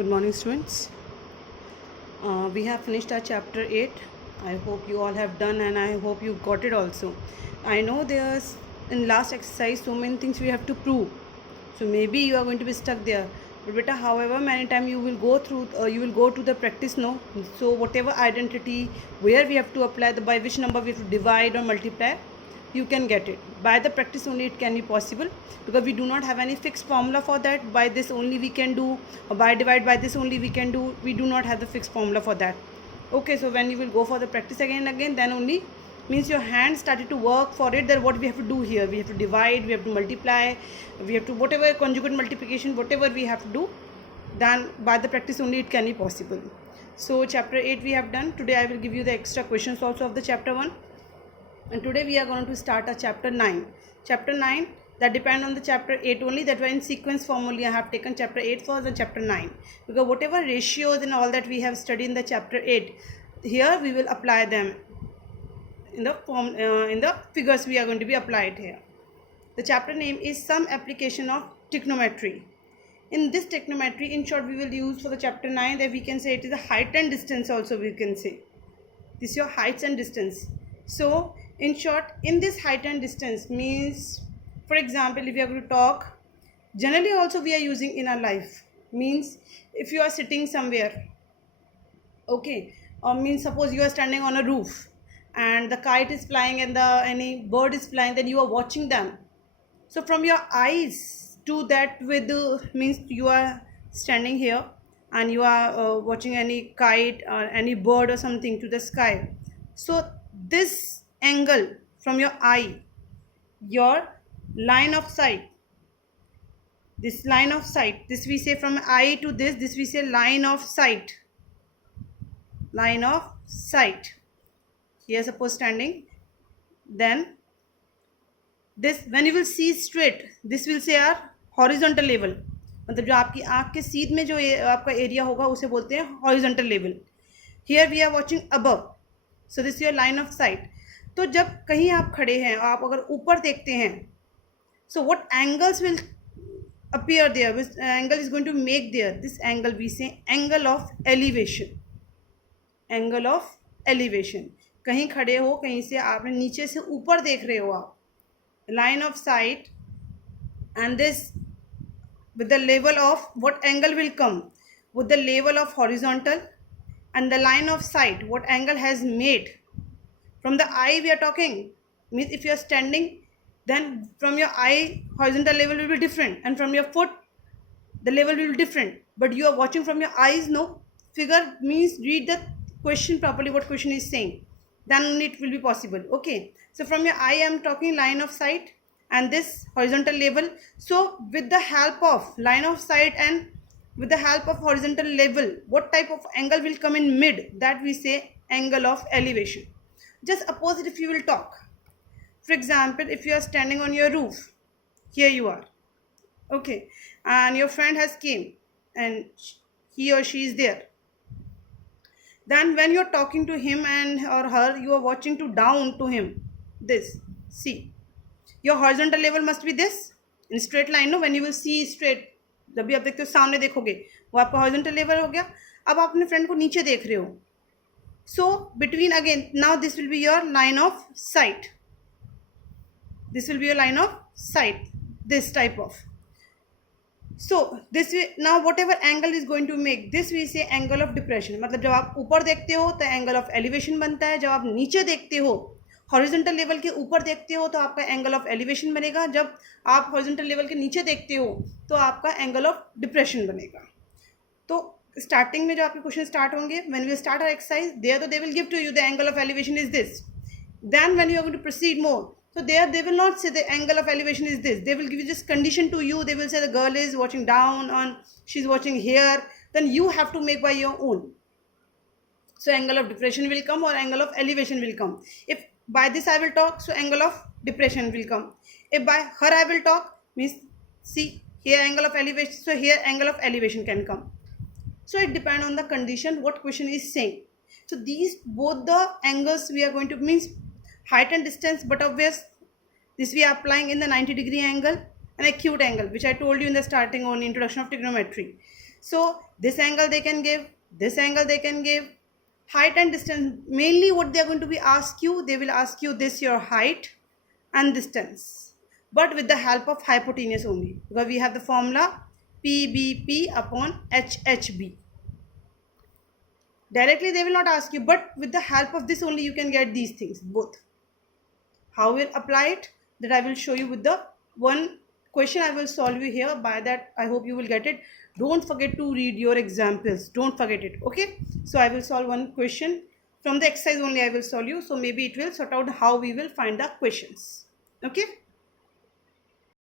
Good morning, students. We have finished our chapter 8. I hope you all have done and I hope you got it also. I know there's in last exercise so many things we have to prove. So maybe you are going to be stuck there. But beta, however many time you will go through, you will go to the practice no. So whatever identity, where we have to apply by which number we have to divide or multiply, you can get it. By the practice only it can be possible, because we do not have any fixed formula for that. By this only we can do, or by divide by this only we can do. We do not have the fixed formula for that. Okay, so when you will go for the practice again and again, then only means your hand started to work for it, that what we have to do here, we have to divide, we have to multiply, we have to whatever conjugate multiplication, whatever we have to do, then by the practice only it can be possible. So chapter 8 we have done. Today I will give you the extra questions also of the chapter 1, and today we are going to start a chapter 9. Chapter 9 that depend on the chapter 8 only, that were in sequence form only. I have taken chapter 8 first and chapter 9, because whatever ratios and all that we have studied in the chapter 8, here we will apply them in the form in the figures we are going to be applied here. The chapter name is Some Application of Trigonometry. In this trigonometry, in short, we will use for the chapter 9 that we can say it is a height and distance also, we can say. This is your heights and distance. So in short, in this height and distance means, for example, if we are going to talk, generally also we are using in our life, means if you are sitting somewhere, okay, or means suppose you are standing on a roof and the kite is flying and the any bird is flying, then you are watching them. So from your eyes to that with the means you are standing here and you are watching any kite or any bird or something to the sky. So this angle from your eye, your line of sight, this line of sight, this we say from eye to this we say line of sight. Line of sight. Here suppose standing, then this when you will see straight, this will say our horizontal level. मतलब जो आपकी आँख के सीध में जो आपका area होगा उसे बोलते हैं horizontal level. Here we are watching above, so this your line of sight. तो जब कहीं आप खड़े हैं, आप अगर ऊपर देखते हैं, so what angles will appear there, which angle is going to make there, this angle we say angle of elevation. Angle of elevation. कहीं खड़े हो, कहीं से आपने नीचे से ऊपर देख रहे हो आप, line of sight, and this with the level of what angle will come with the level of horizontal, and the line of sight what angle has made from the eye we are talking, means if you are standing, then from your eye horizontal level will be different, and from your foot the level will be different, but you are watching from your eyes. No figure means read the question properly, what question is saying, then only it will be possible. Okay, so from your eye I am talking line of sight and this horizontal level. So with the help of line of sight and with the help of horizontal level, what type of angle will come in mid, that we say angle of elevation. Just opposite, if you will talk, for example, if you are standing on your roof, here you are, okay, and your friend has came and he or she is there, then when you're talking to him and or her, you are watching to down to him, this, see, your horizontal level must be this in straight line. No, when you will see straight, जब भी आप देखते हो सामने देखोगे वो आपका horizontal level हो गया. अब आप अपने फ्रेंड को नीचे देख रहे हो, so between again now this will be your line of sight. This will be your line of sight, this type of. So this now whatever angle is going to make this we say angle of depression. मतलब जब आप ऊपर देखते हो तो angle of elevation बनता है, जब आप नीचे देखते हो हॉरिजॉन्टल लेवल के ऊपर देखते हो तो आपका एंगल ऑफ एलिवेशन बनेगा, जब आप हॉरिजॉन्टल लेवल के नीचे देखते हो तो आपका एंगल ऑफ डिप्रेशन बनेगा. तो स्टार्टिंग में जो आपके क्वेश्चन स्टार्ट होंगे, when we start our exercise there, तो they will give to you the angle of elevation is this. Then when you are going to proceed more, so there they will not say the angle of elevation is this, they will give you just condition to you. They will say the girl is watching down on, she's watching here, then you have to make by your own. So angle of depression will come or angle of elevation will come. If by this I will talk, so angle of depression will come. If by her I will talk, means see here angle of elevation, so here angle of elevation can come. So it depends on the condition what question is saying. So these both the angles we are going to means height and distance, but obvious this we are applying in the 90-degree angle and acute angle, which I told you in the starting on introduction of trigonometry. So this angle they can give, this angle they can give, height and distance. Mainly what they are going to be ask you, they will ask you this, your height and distance, but with the help of hypotenuse only, because we have the formula PBP upon HHB. Directly they will not ask you, but with the help of this only you can get these things both. How we'll apply it, that I will show you with the one question I will solve you here. By that I hope you will get it. Don't forget to read your examples, don't forget it. Okay, so I will solve one question from the exercise only, I will solve you, so maybe it will sort out how we will find the questions. Okay.